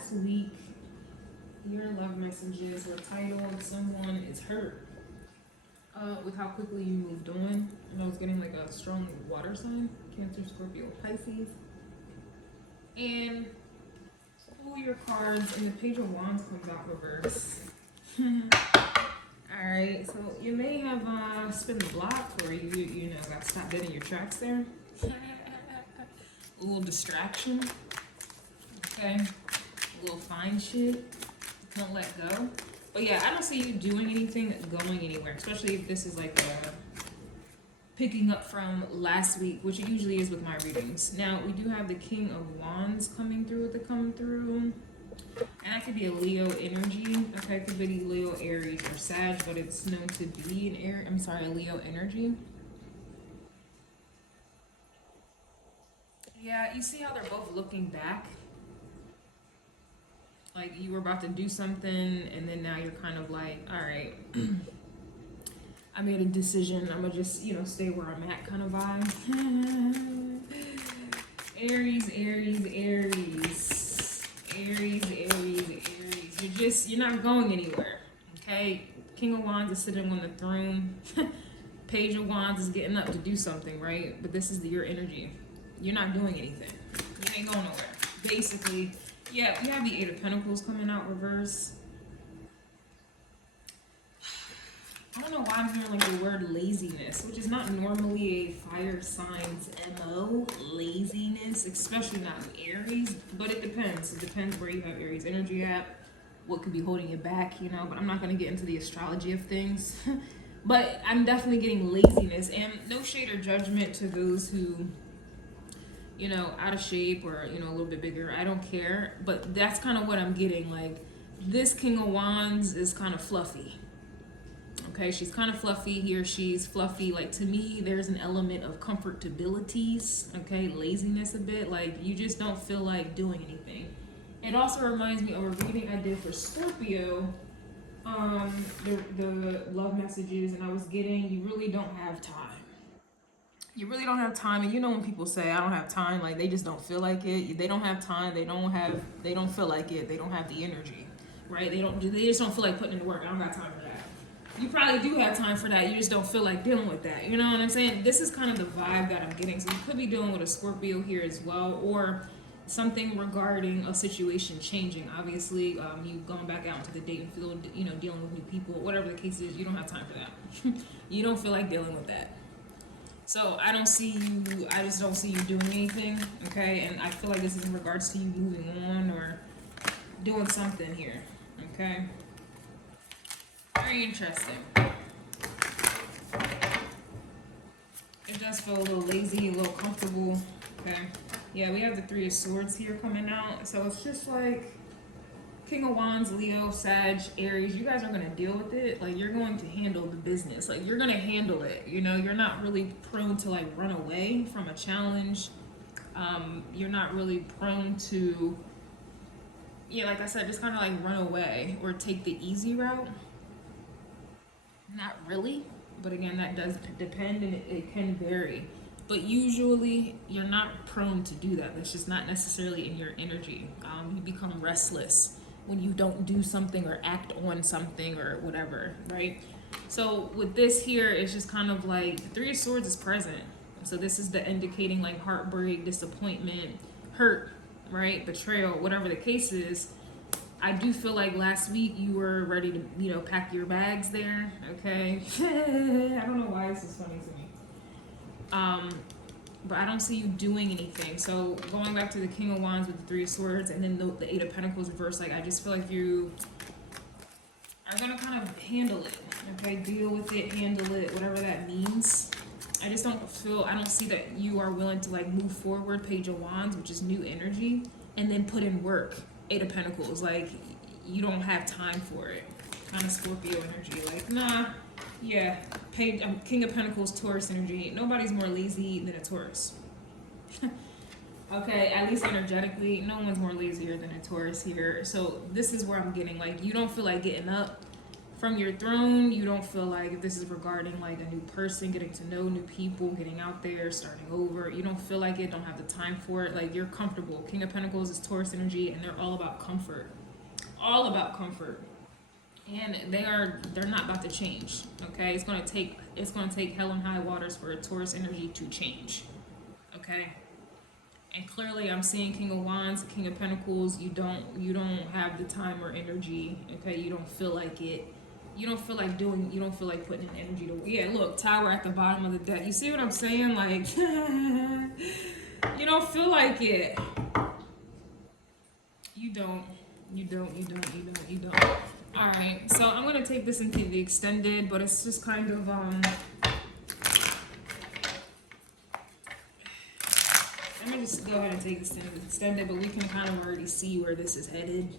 last week, your love messages were titled "Someone is Hurt." With how quickly you moved on, and I was getting like a strong water sign, Cancer, Scorpio, Pisces, and pull your cards, and the Page of Wands comes out reverse. All right, so you may have spin the block, or you know got stopped dead in your tracks there. A little distraction, okay, a little fine shit. Don't let go. But yeah, I don't see you doing anything, going anywhere, especially if this is like picking up from last week, which it usually is with my readings. Now, we do have the King of Wands coming through with the come through. And that could be a Leo energy. Okay, it could be Leo, Aries, or Sag, but it's known to be a Leo energy. Yeah, you see how they're both looking back? Like you were about to do something, and then now you're kind of like, all right, I made a decision. I'm gonna just, stay where I'm at kind of vibe. Aries, Aries, Aries. Aries, Aries, Aries. You're not going anywhere, okay? King of Wands is sitting on the throne. Page of Wands is getting up to do something, right? But this is your energy. You're not doing anything. You ain't going nowhere. Basically, yeah, we have the Eight of Pentacles coming out reverse. I don't know why I'm hearing like the word laziness, which is not normally a fire sign's MO, laziness, especially not in Aries, but it depends. It depends where you have Aries energy at, what could be holding you back, but I'm not going to get into the astrology of things. But I'm definitely getting laziness, and no shade or judgment to those who, out of shape or, a little bit bigger. I don't care, but that's kind of what I'm getting. Like, this King of Wands is kind of fluffy. Okay, she's kind of fluffy here. She's fluffy. Like, to me, there's an element of comfortabilities, okay, laziness a bit. Like, you just don't feel like doing anything. It also reminds me of a reading I did for Scorpio, the love messages, and I was getting, you really don't have time. You really don't have time. And when people say I don't have time, like they just don't feel like it. They don't have time. They don't feel like it. They don't have the energy, right? They just don't feel like putting in the work. I don't got time for that. You probably do have time for that. You just don't feel like dealing with that. You know what I'm saying? This is kind of the vibe that I'm getting. So you could be dealing with a Scorpio here as well, or something regarding a situation changing. Obviously, you going back out into the dating field, dealing with new people, whatever the case is, you don't have time for that. You don't feel like dealing with that. So I just don't see you doing anything, okay? And I feel like this is in regards to you moving on or doing something here, okay? Very interesting. It does feel a little lazy, a little comfortable, okay? Yeah, we have the Three of Swords here coming out. So it's just like King of Wands, Leo, Sag, Aries, you guys are going to deal with it. Like, you're going to handle the business. Like, you're going to handle it. You're not really prone to, like, run away from a challenge. You're not really prone to, like I said, just kind of, like, run away or take the easy route. Not really. But, again, that does depend, and it can vary. But usually, you're not prone to do that. That's just not necessarily in your energy. You become restless when you don't do something or act on something or whatever, right? So with this here, it's just kind of like the Three of Swords is present. So this is the indicating like heartbreak, disappointment, hurt, right? Betrayal, whatever the case is. I do feel like last week you were ready to, pack your bags there, okay? I don't know why this is funny to me. But I don't see you doing anything. So going back to the King of Wands with the Three of Swords and then the Eight of Pentacles reversed, like I just feel like you are going to kind of handle it, okay? Deal with it, handle it, whatever that means. I don't see that you are willing to like move forward, Page of Wands, which is new energy, and then put in work, Eight of Pentacles. Like, you don't have time for it. Kind of Scorpio energy, like, nah. Yeah, King of Pentacles, Taurus energy. Nobody's more lazy than a Taurus. Okay, at least energetically, no one's more lazier than a Taurus here. So this is where I'm getting, like, you don't feel like getting up From your throne, you don't feel like if this is regarding like a new person, getting to know new people, getting out there, starting over, you don't feel like it, don't have the time for it. Like, you're comfortable. King of Pentacles is Taurus energy, and they're all about comfort. All about comfort. And they're not about to change. Okay? It's gonna take hell and high waters for a Taurus energy to change. Okay? And clearly I'm seeing King of Wands, King of Pentacles. You don't have the time or energy. Okay? You don't feel like it. You don't feel like putting in energy to, yeah, look, Tower at the bottom of the deck. You see what I'm saying? Like, you don't feel like it. You don't. All right, so I'm gonna take this into the extended, but it's just kind of, I'm gonna just go ahead and take this into the extended, but we can kind of already see where this is headed.